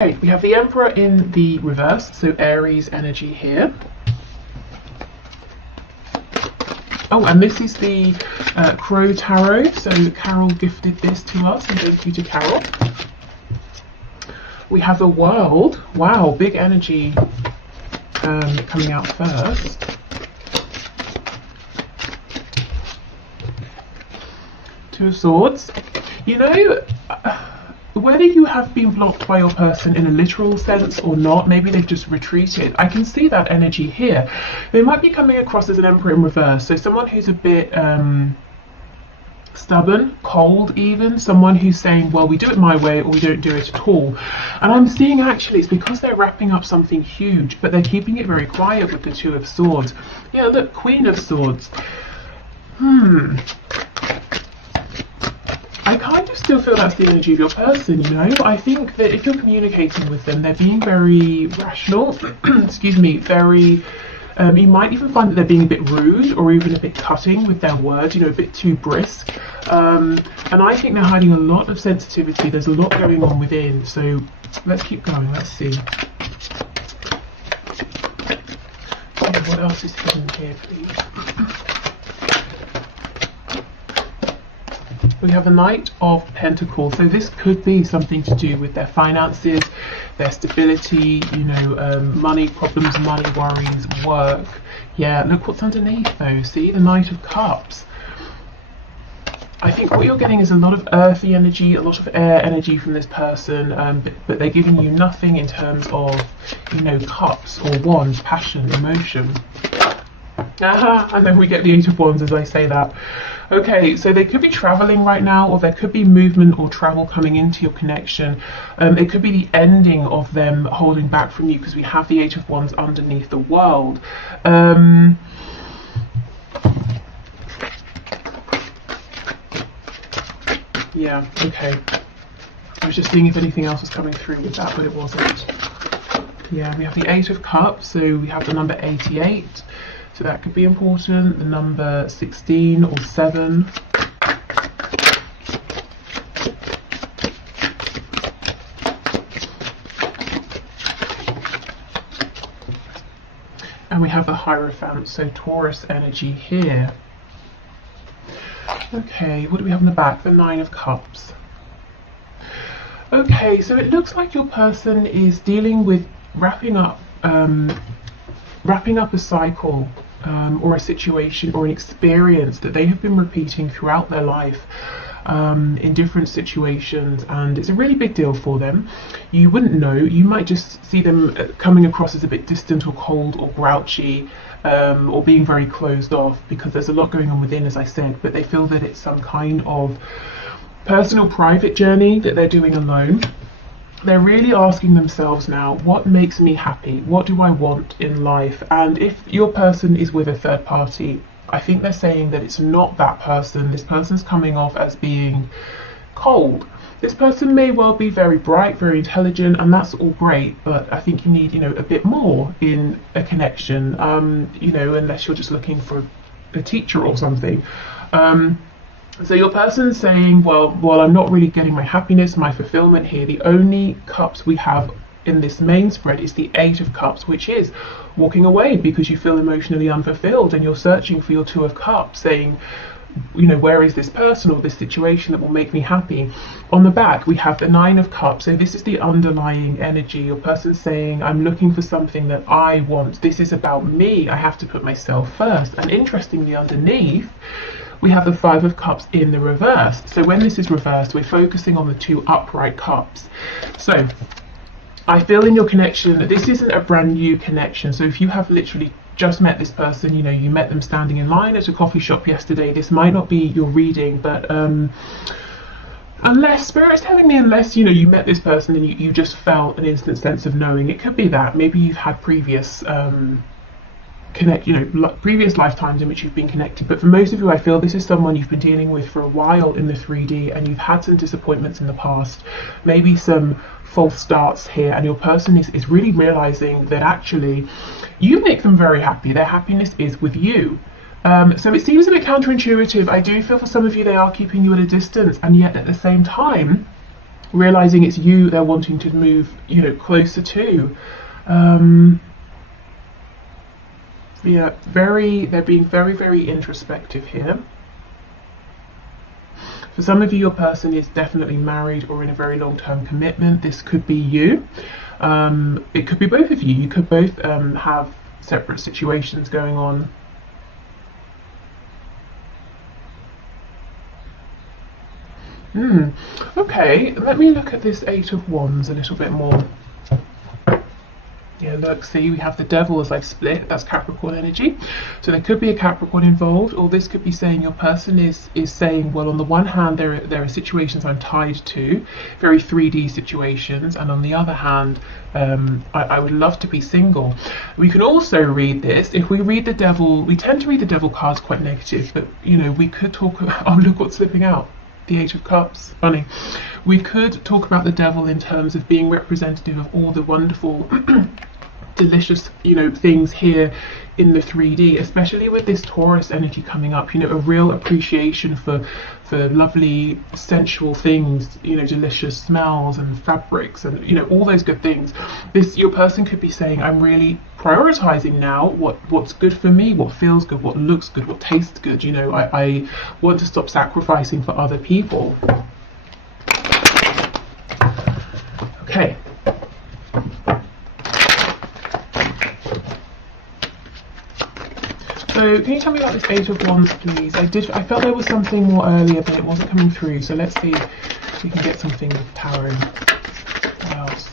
Okay, we have the Emperor in the reverse, so Aries energy here. Oh, and this is the Crow Tarot, so Carol gifted this to us, and thank you to Carol. We have the World. Wow, big energy coming out first. Two of Swords. You know, whether you have been blocked by your person in a literal sense or not, maybe they've just retreated. I can see that energy here. They might be coming across as an Emperor in reverse, so someone who's a bit stubborn, cold even, someone who's saying, well, we do it my way or we don't do it at all. And I'm seeing actually it's because they're wrapping up something huge, but they're keeping it very quiet with the Two of Swords. Yeah, look, Queen of Swords. I kind of still feel that's the energy of your person, you know. I think that if you're communicating with them, they're being very rational, excuse me, very, you might even find that they're being a bit rude or even a bit cutting with their words, you know, a bit too brisk. And I think they're hiding a lot of sensitivity. There's a lot going on within. So let's keep going. Let's see. What else is hidden here, please? We have a Knight of Pentacles, so this could be something to do with their finances, their stability, you know, money problems, money worries, work. Yeah, look what's underneath though, see, the Knight of Cups. I think what you're getting is a lot of earthy energy, a lot of air energy from this person, but they're giving you nothing in terms of, you know, cups or wands, passion, emotion. And then we get the Eight of Wands as I say that. Okay, so they could be traveling right now, or there could be movement or travel coming into your connection. It could be the ending of them holding back from you because we have the Eight of Wands underneath the World. Yeah, okay. I was just seeing if anything else was coming through with that, but it wasn't. Yeah, we have the Eight of Cups, so we have the number 88. So that could be important, the number 16 or 7. And we have the Hierophant, so Taurus energy here. Okay, what do we have in the back? The Nine of Cups. Okay, so it looks like your person is dealing with wrapping up a cycle. Or a situation or an experience that they have been repeating throughout their life in different situations, and it's a really big deal for them. You wouldn't know, you might just see them coming across as a bit distant or cold or grouchy or being very closed off because there's a lot going on within, as I said, but they feel that it's some kind of personal private journey that they're doing alone. They're really asking themselves now, what makes me happy? What do I want in life? And if your person is with a third party, I think they're saying that it's not that person. This person's coming off as being cold. This person may well be very bright, very intelligent, and that's all great, but I think you need, you know, a bit more in a connection, you know, unless you're just looking for a teacher or something. So your person's saying, well, I'm not really getting my happiness, my fulfillment here. The only cups we have in this main spread is the Eight of Cups, which is walking away because you feel emotionally unfulfilled and you're searching for your Two of Cups, saying, you know, where is this person or this situation that will make me happy? On the back, we have the Nine of Cups. So this is the underlying energy. Your person's saying, I'm looking for something that I want. This is about me. I have to put myself first. And interestingly, underneath, we have the Five of Cups in the reverse. So when this is reversed, we're focusing on the two upright cups. So I feel in your connection that this isn't a brand new connection. So if you have literally just met this person, you know, you met them standing in line at a coffee shop yesterday, this might not be your reading, but unless Spirit's telling me, unless, you know, you met this person and you just felt an instant sense of knowing, it could be that maybe you've had previous previous lifetimes in which you've been connected. But for most of you, I feel this is someone you've been dealing with for a while in the 3D, and you've had some disappointments in the past, maybe some false starts here, and your person is really realizing that actually you make them very happy. Their happiness is with you. So it seems a bit counterintuitive. I do feel for some of you they are keeping you at a distance, and yet at the same time realizing it's you they're wanting to move, you know, closer to. Yeah, they're being very, very introspective here. For some of you, your person is definitely married or in a very long-term commitment. This could be you. It could be both of you. You could both have separate situations going on. Okay, let me look at this Eight of Wands a little bit more. Yeah, look, see, we have the Devil as I've split. That's Capricorn energy. So there could be a Capricorn involved, or this could be saying your person is saying, well, on the one hand, there are situations I'm tied to, very 3D situations, and on the other hand, I would love to be single. We can also read this. If we read the Devil, we tend to read the Devil cards quite negative, but, you know, we could talk about, oh, look what's slipping out. The Eight of Cups, funny. We could talk about the Devil in terms of being representative of all the wonderful, delicious, you know, things here in the 3D, especially with this Taurus energy coming up. You know, a real appreciation for lovely, sensual things. You know, delicious smells and fabrics, and you know, all those good things. Your person could be saying, I'm really prioritizing now what's good for me, what feels good, what looks good, what tastes good. You know, I want to stop sacrificing for other people. Okay. So can you tell me about this Eight of Wands, please? I felt there was something more earlier, but it wasn't coming through. So let's see if we can get something with tarot. What else?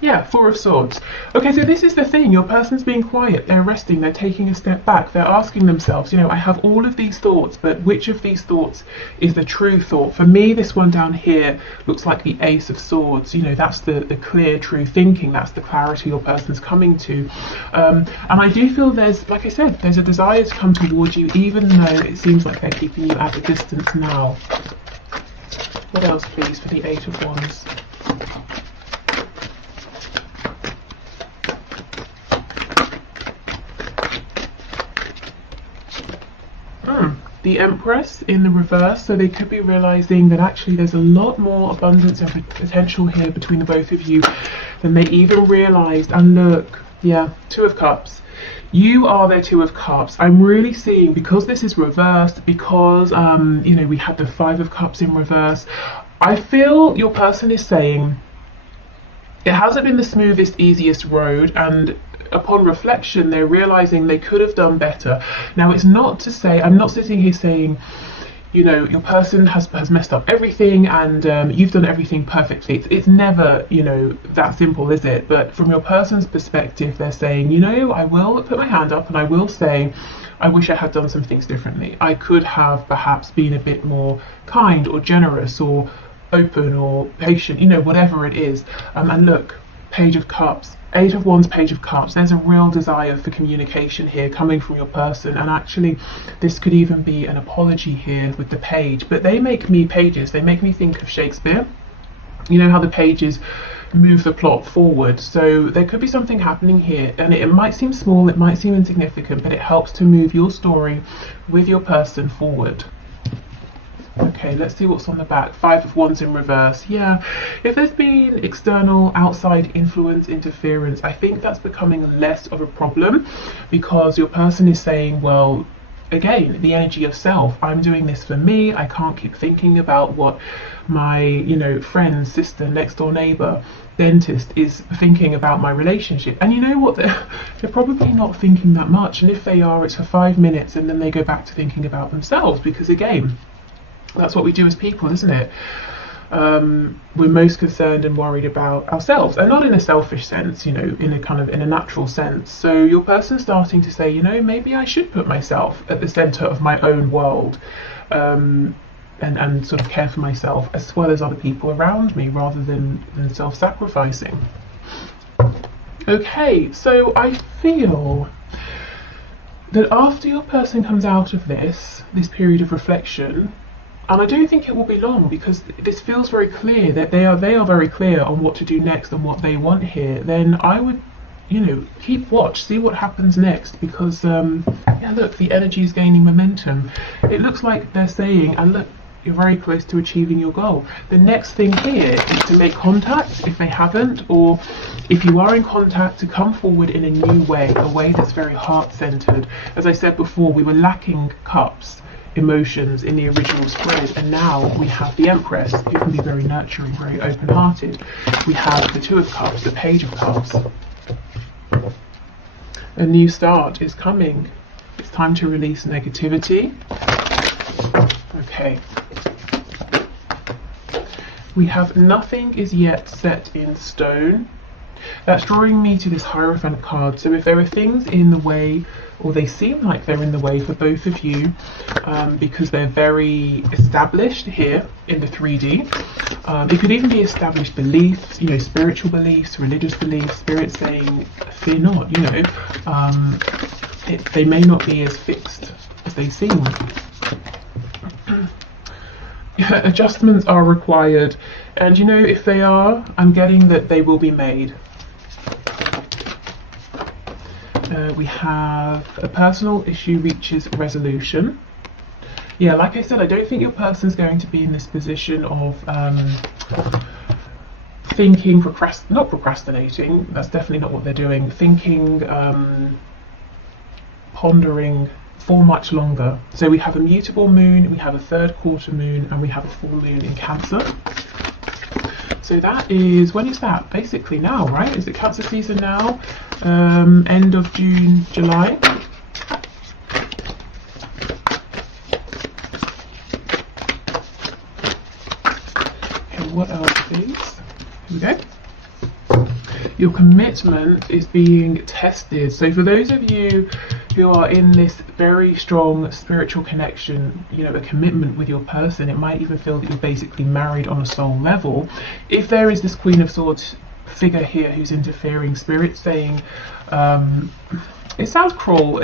Yeah, Four of Swords. Okay, so this is the thing. Your person's being quiet. They're resting. They're taking a step back. They're asking themselves, you know, I have all of these thoughts, but which of these thoughts is the true thought? For me, this one down here looks like the Ace of Swords. You know, that's the clear, true thinking. That's the clarity your person's coming to. And I do feel there's, like I said, there's a desire to come towards you, even though it seems like they're keeping you at a distance now. What else, please, for the Eight of Wands? The Empress in the reverse, so they could be realizing that actually there's a lot more abundance and potential here between the both of you than they even realized. And look, yeah, Two of Cups. You are their Two of Cups. I'm really seeing, because this is reversed, because you know, we had the Five of Cups in reverse, I feel your person is saying it hasn't been the smoothest, easiest road, and upon reflection they're realizing they could have done better. Now, it's not to say, I'm not sitting here saying, you know, your person has messed up everything and you've done everything perfectly. It's never, you know, that simple, is it? But from your person's perspective, they're saying, you know, I will put my hand up and I will say, I wish I had done some things differently. I could have perhaps been a bit more kind or generous or open or patient, you know, whatever it is. And look, Page of Cups, Eight of Wands, Page of Cups. There's a real desire for communication here coming from your person, and actually this could even be an apology here with the page. But they make me, pages, they make me think of Shakespeare. You know how the pages move the plot forward, so there could be something happening here, and it might seem small, it might seem insignificant, but it helps to move your story with your person forward. Okay, let's see what's on the back. Five of Wands in reverse. Yeah, if there's been external, outside influence, interference, I think that's becoming less of a problem, because your person is saying, well, again, the energy of self. I'm doing this for me. I can't keep thinking about what my, you know, friend, sister, next door neighbor, dentist is thinking about my relationship. And you know what? They're probably not thinking that much. And if they are, it's for 5 minutes and then they go back to thinking about themselves, because again, that's what we do as people, isn't it? We're most concerned and worried about ourselves, and not in a selfish sense, you know, in a kind of in a natural sense. So your person's starting to say, you know, maybe I should put myself at the center of my own world, and sort of care for myself as well as other people around me, rather than self-sacrificing. Okay, so I feel that after your person comes out of this period of reflection, and I don't think it will be long, because this feels very clear that they are very clear on what to do next and what they want here, then I would you know, keep watch, see what happens next, because yeah, look, the energy is gaining momentum. It looks like they're saying, and look, you're very close to achieving your goal. The next thing here is to make contact if they haven't, or if you are in contact, to come forward in a new way, a way that's very heart-centered. As I said before, we were lacking cups, emotions in the original spread, and now we have the Empress, who can be very nurturing, very open-hearted. We have the Two of Cups, the Page of Cups. A new start is coming. It's time to release negativity. Okay. We have nothing is yet set in stone. That's drawing me to this Hierophant card. So if there are things in the way, or they seem like they're in the way for both of you, because they're very established here in the 3D. It could even be established beliefs, you know, spiritual beliefs, religious beliefs, spirit saying, fear not, you know. They may not be as fixed as they seem. Adjustments are required, and you know, if they are, I'm getting that they will be made. We have a personal issue reaches resolution. Yeah, like I said, I don't think your person's going to be in this position of thinking, not procrastinating, that's definitely not what they're doing, thinking, pondering for much longer. So we have a mutable moon, we have a third quarter moon, and we have a full moon in Cancer. So that is, when is that? Basically now, right? Is it Cancer season now? End of June, July. Okay, what else, please? Here we go. Your commitment is being tested. So for those of you who are in this very strong spiritual connection, you know, a commitment with your person, it might even feel that you're basically married on a soul level. If there is this Queen of Swords figure here who's interfering, spirit saying, it sounds cruel,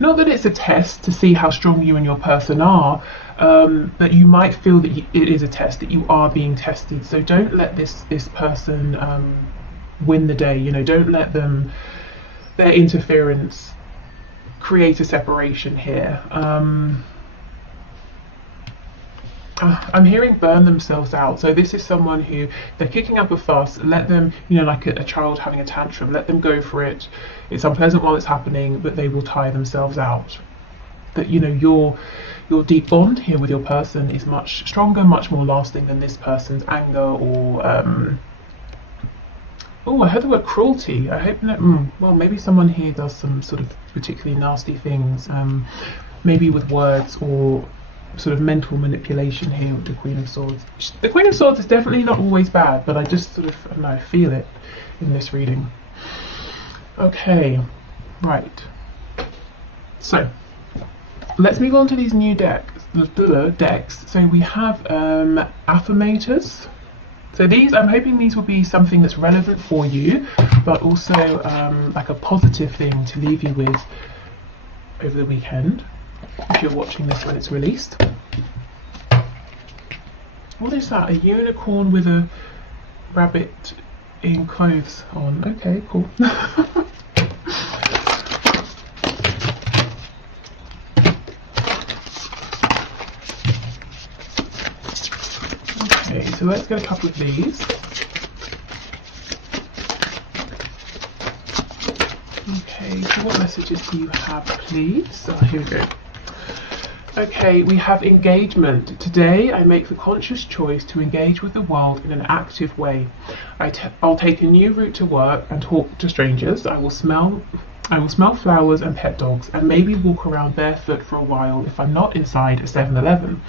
not that it's a test to see how strong you and your person are, but you might feel that it is a test, that you are being tested. So don't let this person win the day, you know, don't let them, their interference, create a separation here. I'm hearing burn themselves out. So this is someone who, they're kicking up a fuss, let them, you know, like a child having a tantrum, let them go for it. It's unpleasant while it's happening, but they will tire themselves out. That, you know, your deep bond here with your person is much stronger, much more lasting than this person's anger or oh, I heard the word cruelty. I hope that, well, maybe someone here does some sort of particularly nasty things, maybe with words or sort of mental manipulation here with the Queen of Swords. The Queen of Swords is definitely not always bad, but I just sort of, I don't know, feel it in this reading. Okay, right. So, let's move on to these new decks. So we have affirmators. So these, I'm hoping these will be something that's relevant for you, but also like a positive thing to leave you with over the weekend, if you're watching this when it's released. What is that? A unicorn with a rabbit in clothes on. Okay, cool. Okay, so let's get a couple of these. Okay, so what messages do you have, please? Here we go. Okay, we have engagement. Today I make the conscious choice to engage with the world in an active way. I'll take a new route to work and talk to strangers. I will smell flowers and pet dogs, and maybe walk around barefoot for a while if I'm not inside a 7-Eleven.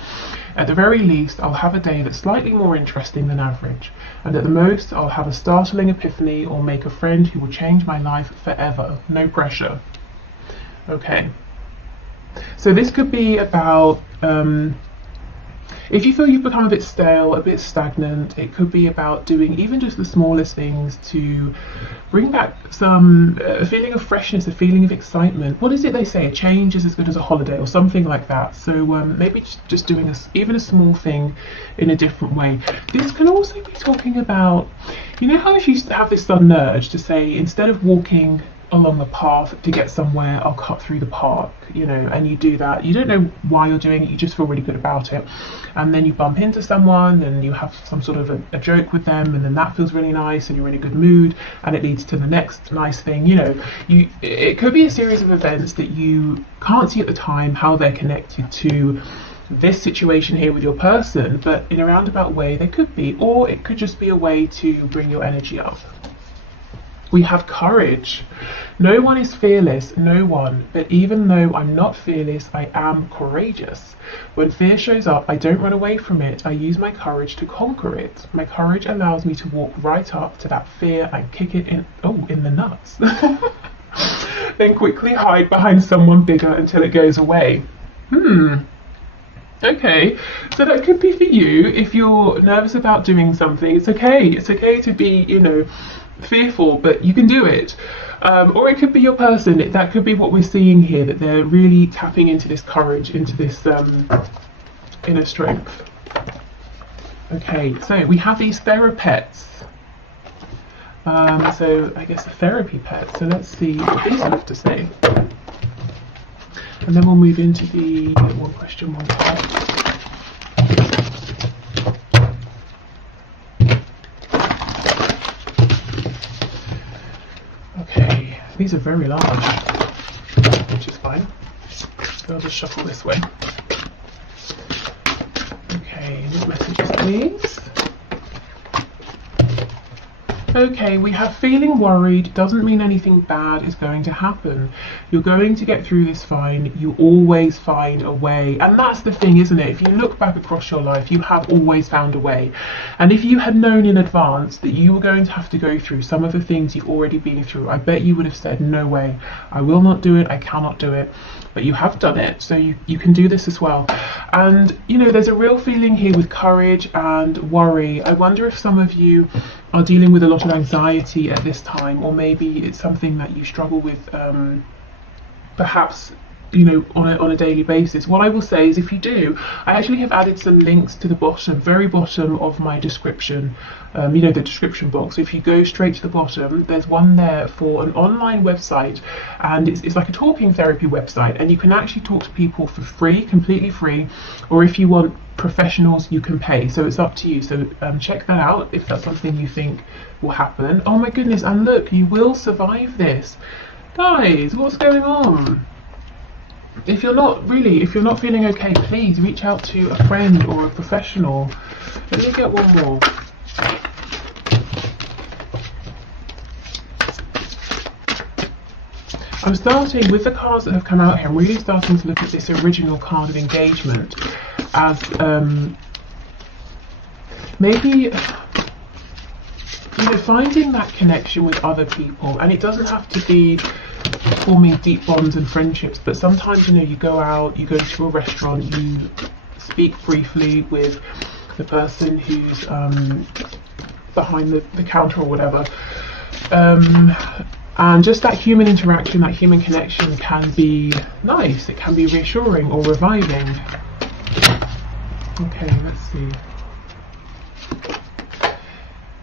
At the very least, I'll have a day that's slightly more interesting than average, and at the most, I'll have a startling epiphany or make a friend who will change my life forever. No pressure. Okay. So this could be about, if you feel you've become a bit stale, a bit stagnant, it could be about doing even just the smallest things to bring back some a feeling of freshness, a feeling of excitement. What is it they say? A change is as good as a holiday, or something like that. So maybe just doing even a small thing in a different way. This can also be talking about, You know how if you have this sudden urge to say, instead of walking along the path to get somewhere, I'll cut through the park, you know, and you do that. You don't know why you're doing it, you just feel really good about it. And then you bump into someone and you have some sort of a joke with them, and then that feels really nice and you're in a good mood, and it leads to the next nice thing. You know, it could be a series of events that you can't see at the time how they're connected to this situation here with your person, but in a roundabout way they could be, or it could just be a way to bring your energy up. We have courage. No one is fearless, no one, but even though I'm not fearless, I am courageous. When fear shows up, I don't run away from it, I use my courage to conquer it. My courage allows me to walk right up to that fear and kick it in the nuts. Then quickly hide behind someone bigger until it goes away. Okay, so that could be for you if you're nervous about doing something. It's okay to be, you know, fearful, but you can do it. Or it could be your person. That could be what we're seeing here, that they're really tapping into this courage, into this inner strength. Okay, so we have these therapets. So I guess a therapy pet. So let's see what these have to say. And then we'll move into the one question, one card. Okay, these are very large, which is fine. So I'll just shuffle this way. Okay, what messages, please? Okay, we have feeling worried doesn't mean anything bad is going to happen. You're going to get through this fine. You always find a way. And that's the thing, isn't it? If you look back across your life, you have always found a way. And if you had known in advance that you were going to have to go through some of the things you've already been through, I bet you would have said, no way, I will not do it, I cannot do it. But you have done it, so you can do this as well. And, you know, there's a real feeling here with courage and worry. I wonder if some of you are dealing with a lot of anxiety at this time, or maybe it's something that you struggle with perhaps, you know, on a daily basis. What I will say is, if you do, I actually have added some links to the bottom, very bottom of my description, you know, the description box. If you go straight to the bottom, there's one there for an online website, and it's like a talking therapy website, and you can actually talk to people for free, completely free, or if you want professionals, you can pay. So it's up to you. So check that out if that's something you think will happen. Oh my goodness, and look, you will survive this. Guys, what's going on? If you're not feeling okay, please reach out to a friend or a professional. Let me get one more. I'm starting with the cards that have come out here. I'm really starting to look at this original card of engagement as maybe, you know, finding that connection with other people. And it doesn't have to be forming deep bonds and friendships, but sometimes, you know, you go out, you go to a restaurant, you speak briefly with the person who's behind the counter or whatever, and just that human interaction, that human connection can be nice. It can be reassuring or reviving. Okay, let's see.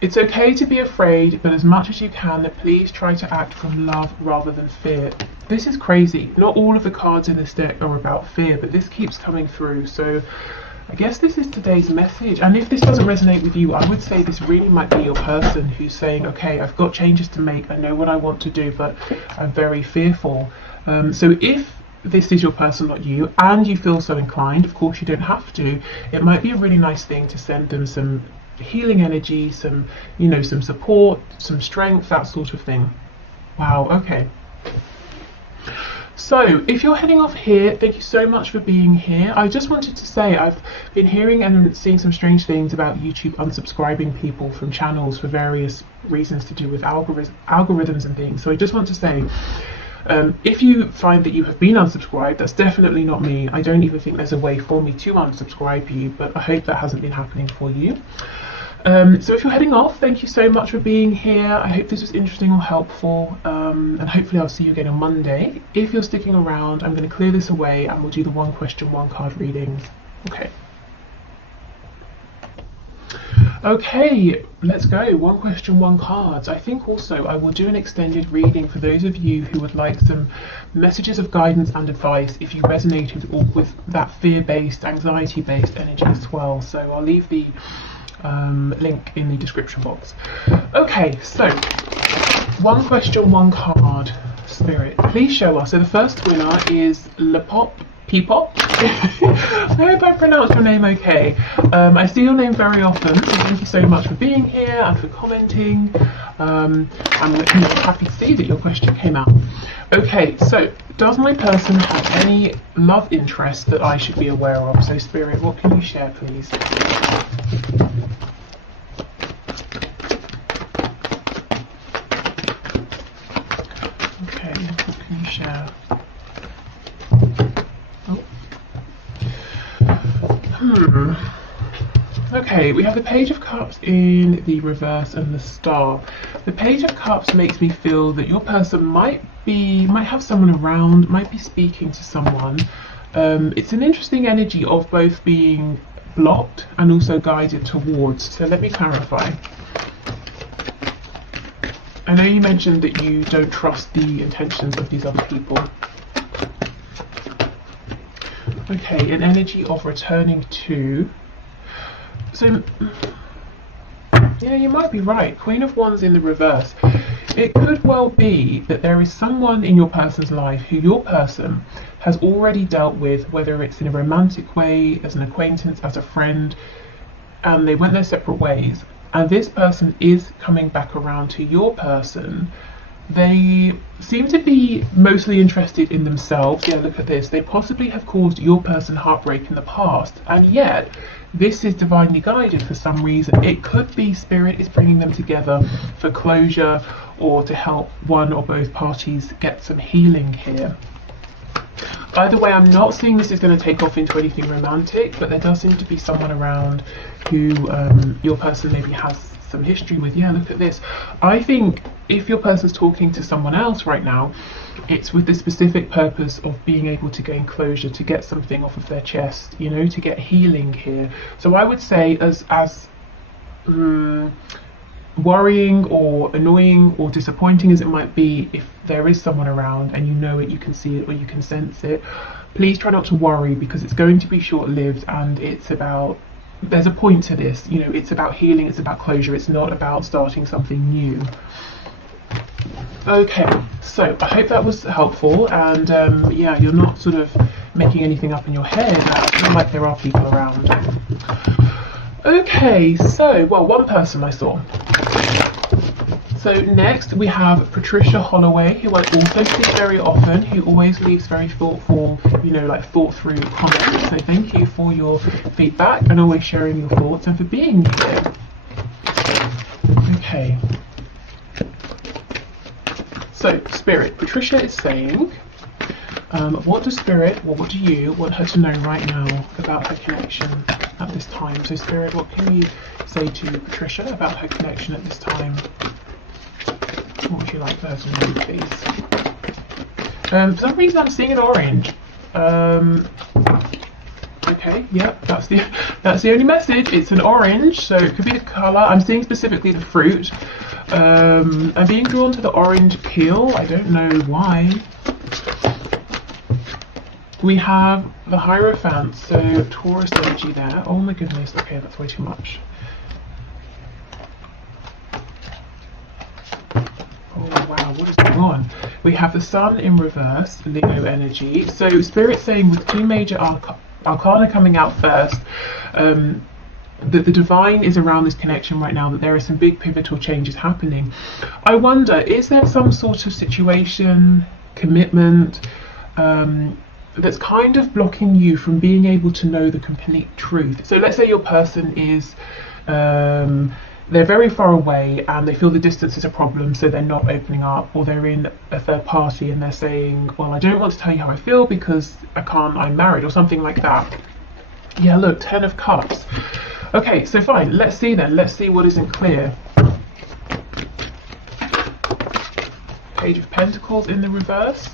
It's okay to be afraid, but as much as you can, please try to act from love rather than fear. This is crazy. Not all of the cards in this deck are about fear, but this keeps coming through. So I guess this is today's message. And if this doesn't resonate with you, I would say this really might be your person who's saying, okay, I've got changes to make. I know what I want to do, but I'm very fearful. So if this is your person, not you, and you feel so inclined, of course you don't have to, it might be a really nice thing to send them some healing energy, some, you know, some support, some strength, that sort of thing. Wow, okay. So if you're heading off here, thank you so much for being here. I just wanted to say I've been hearing and seeing some strange things about YouTube unsubscribing people from channels for various reasons to do with algorithms and things. So I just want to say, if you find that you have been unsubscribed, that's definitely not me. I don't even think there's a way for me to unsubscribe you, but I hope that hasn't been happening for you. So if you're heading off, thank you so much for being here. I hope this was interesting or helpful, and hopefully I'll see you again on Monday. If you're sticking around, I'm going to clear this away and we'll do the one question, one card readings. Okay. Okay, let's go. One question, one cards. I think also I will do an extended reading for those of you who would like some messages of guidance and advice if you resonated with that fear-based, anxiety-based energy as well. So I'll leave the link in the description box. Okay, so one question, one card. Spirit, please show us. So the first winner is Peepop. I hope I pronounced your name okay. I see your name very often, so thank you so much for being here and for commenting. I'm happy to see that your question came out. Okay, so does my person have any love interest that I should be aware of? So Spirit, what can you share, please? Okay, what can you share? Okay, we have the Page of Cups in the reverse and the Star. The Page of Cups makes me feel that your person might have someone around, might be speaking to someone. It's an interesting energy of both being blocked and also guided towards. So let me clarify. I know you mentioned that you don't trust the intentions of these other people. Okay, an energy of returning to. So, yeah, you might be right. Queen of Wands in the reverse. It could well be that there is someone in your person's life who your person has already dealt with, whether it's in a romantic way, as an acquaintance, as a friend, and they went their separate ways. And this person is coming back around to your person. They seem to be mostly interested in themselves. Yeah, look at this. They possibly have caused your person heartbreak in the past, and yet this is divinely guided for some reason. It could be Spirit is bringing them together for closure or to help one or both parties get some healing here. Either way, I'm not seeing this is going to take off into anything romantic, but there does seem to be someone around who your person maybe has some history with. Yeah, look at this. I think if your person's talking to someone else right now, it's with the specific purpose of being able to gain closure, to get something off of their chest, you know, to get healing here. So I would say as worrying or annoying or disappointing as it might be, if there is someone around and you know it, you can see it or you can sense it, please try not to worry, because it's going to be short-lived, and it's about, there's a point to this, you know, it's about healing, it's about closure, it's not about starting something new. Okay, so I hope that was helpful, and yeah, you're not sort of making anything up in your head. I feel like there are people around. Okay, so, well, one person I saw. So next we have Patricia Holloway, who I also see very often, who always leaves very thoughtful, you know, like thought through comments. So thank you for your feedback and always sharing your thoughts and for being here. Okay. So Spirit, Patricia is saying, what does Spirit, or what do you want her to know right now about her connection at this time? So Spirit, what can you say to Patricia about her connection at this time? What would you like for her to know, please? For some reason I'm seeing an orange. Okay, yep, that's the only message. It's an orange, so it could be the colour. I'm seeing specifically the fruit. I'm being drawn to the orange peel. I don't know why. We have the Hierophant, so Taurus energy there. Oh my goodness, okay, that's way too much. Oh wow, what is going on? We have the Sun in reverse, Leo energy. So Spirit saying with two major arcana coming out first, that the divine is around this connection right now, that there are some big pivotal changes happening. I wonder, is there some sort of situation, commitment, that's kind of blocking you from being able to know the complete truth? So let's say your person is, they're very far away and they feel the distance is a problem, so they're not opening up, or they're in a third party and they're saying, well, I don't want to tell you how I feel because I'm married, or something like that. Yeah, look, 10 of Cups. Okay, so fine, let's see then, let's see what isn't clear. Page of Pentacles in the reverse.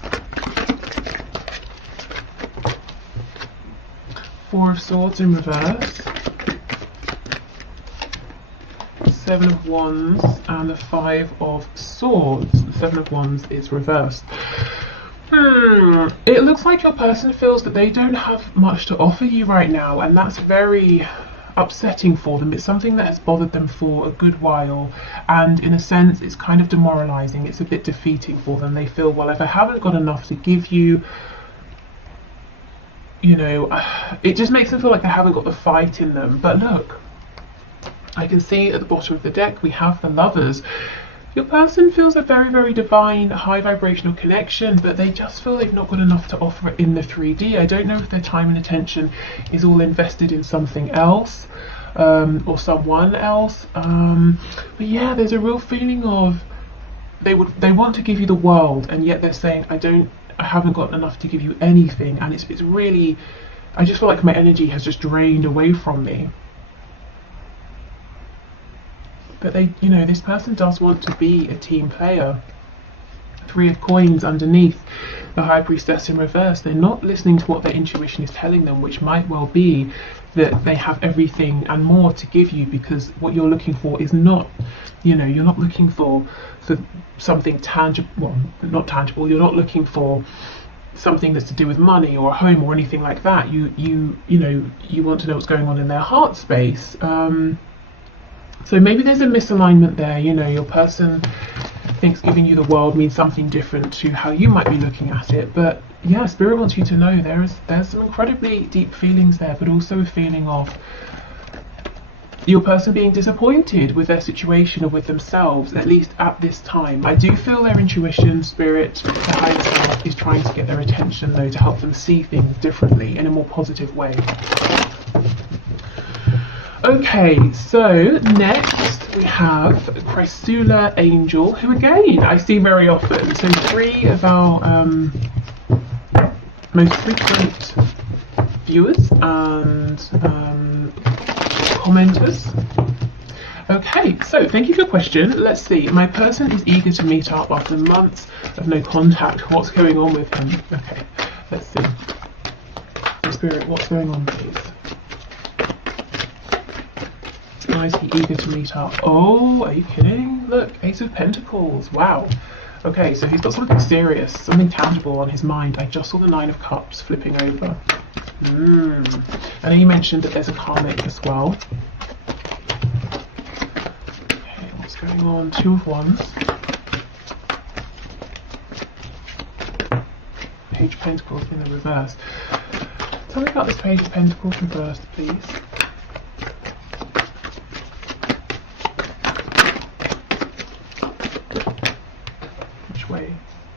Four of Swords in reverse. Seven of Wands, and the Five of Swords. The Seven of Wands is reversed. It looks like your person feels that they don't have much to offer you right now, and that's very upsetting for them. It's something that has bothered them for a good while, and in a sense it's kind of demoralizing. It's a bit defeating for them. They feel, well, if I haven't got enough to give you, you know, it just makes them feel like they haven't got the fight in them. But look, I can see at the bottom of the deck we have the Lovers. Your person feels a very, very divine, high vibrational connection, but they just feel they've not got enough to offer in the 3D. I don't know if their time and attention is all invested in something else, or someone else. But yeah, there's a real feeling of they want to give you the world, and yet they're saying, I haven't got enough to give you anything, and it's really, I just feel like my energy has just drained away from me. But they, you know, this person does want to be a team player. Three of Coins underneath, the High Priestess in reverse. They're not listening to what their intuition is telling them, which might well be that they have everything and more to give you, because what you're looking for is not, you know, you're not looking for something tangible, well, not tangible, you're not looking for something that's to do with money or a home or anything like that. You know, you want to know what's going on in their heart space. So maybe there's a misalignment there. You know, your person thinks giving you the world means something different to how you might be looking at it. But yeah, Spirit wants you to know there's some incredibly deep feelings there, but also a feeling of your person being disappointed with their situation or with themselves, at least at this time. I do feel their intuition, Spirit, the higher self, is trying to get their attention though, to help them see things differently in a more positive way. Okay, so next we have Chrysula Angel, who again I see very often. So three of our most frequent viewers and commenters. Okay, so thank you for your question. Let's see. My person is eager to meet up after months of no contact. What's going on with him? Okay, let's see. Spirit, what's going on, please? Why is he eager to meet up? Oh, are you kidding? Look, Ace of Pentacles. Wow. Okay, so he's got something serious, something tangible on his mind. I just saw the Nine of Cups flipping over. And then you mentioned that there's a karmic as well. Okay, what's going on? Two of Wands. Page of Pentacles in the reverse. Tell me about this Page of Pentacles reversed, please.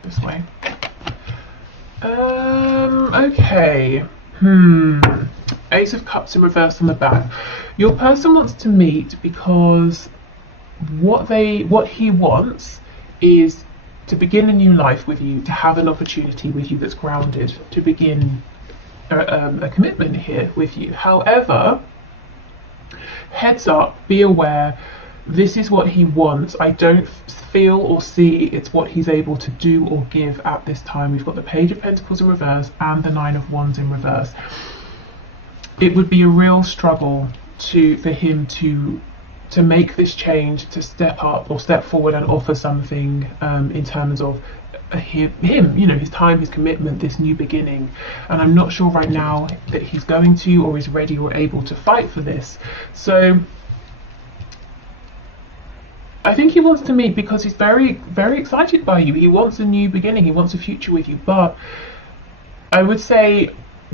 This way. Okay. Ace of Cups in reverse on the back. Your person wants to meet because what he wants is to begin a new life with you, to have an opportunity with you that's grounded, to begin a commitment here with you. However, heads up, be aware, this is what he wants. I don't feel or see it's what he's able to do or give at this time. We've got the Page of Pentacles in reverse and the Nine of Wands in reverse. It would be a real struggle for him to make this change, to step up or step forward and offer something in terms of him, you know, his time, his commitment, this new beginning. And I'm not sure right now that he's going to or is ready or able to fight for this. So I think he wants to meet because he's very, very excited by you. He wants a new beginning. He wants a future with you. But I would say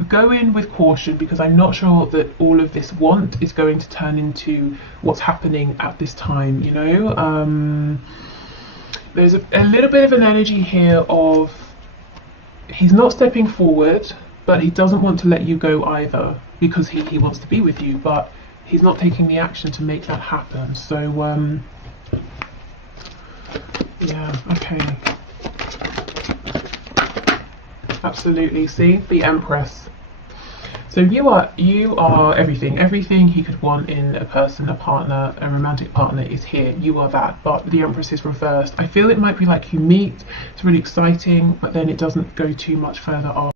go in with caution, because I'm not sure that all of this want is going to turn into what's happening at this time, you know. There's a little bit of an energy here of he's not stepping forward, but he doesn't want to let you go either, because he wants to be with you, but he's not taking the action to make that happen. So yeah, okay. Absolutely, see? The Empress. So you are everything he could want in a person, a partner, a romantic partner is here. You are that, but the Empress is reversed. I feel it might be like you meet, it's really exciting, but then it doesn't go too much further off.